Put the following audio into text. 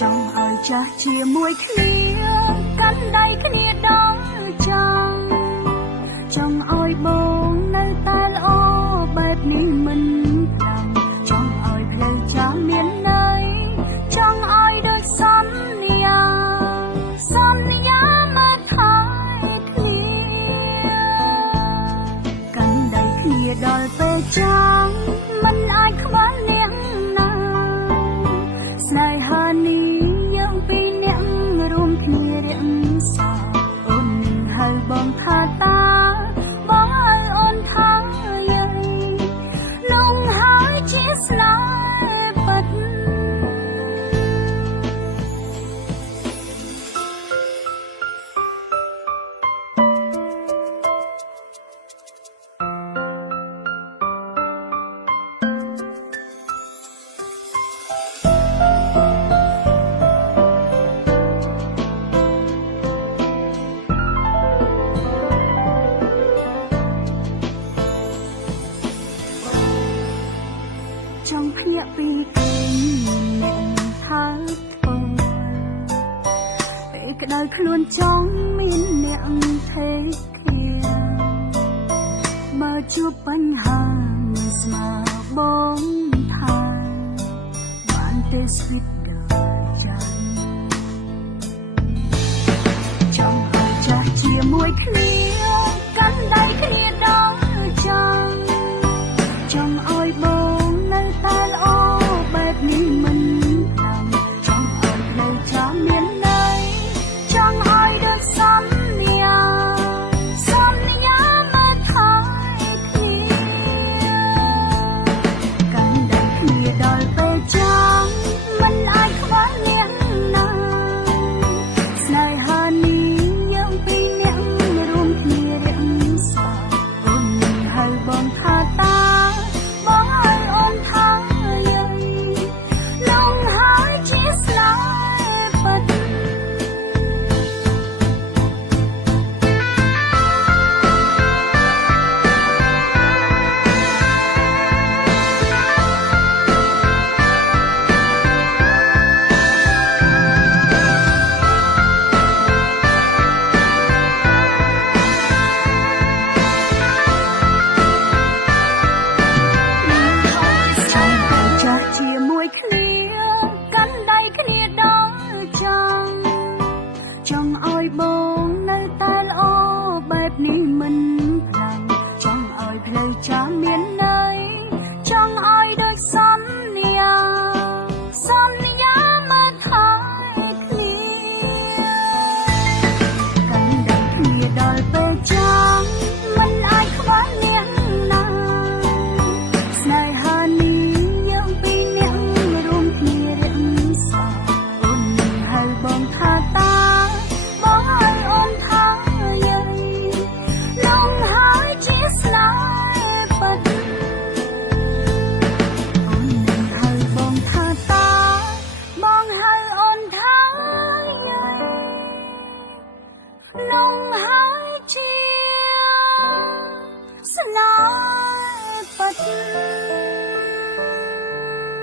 ចង់ឲ្យចាស់ជាមួយគ្នាកាន់ដៃគ្នាដល់ចង់ឲ្យបងនៅតែល្អបែបនេះមិនខ្លាំងចង់ឲ្យផ្លូវចាស់មានន័យចង់ឲ្យដូចសន្យាមកថែគ្នាកាន់ដៃគ្នាដល់ពេលចាស់មិនអាចខ្វល់នាងណាស្នេហានេះយើងពីរនាក់រួមគ្នារក្សាអូននឹងហៅបងថាតាបងហៅអូនថាយាយនោះហើយជាស្នេហ៍ពិតចង់ភ្ញាក់ពីគេអ្នកថាធ្វើពេលក្តៅខ្លួនចង់មានអ្នកថេធាបើជួបបញ្ហាមិនស្មើបងថាបានទេស្វីតដល់ចាស់ចង់ឲ្យចាស់ជាមួយគ្នាកាន់ដៃគ្នា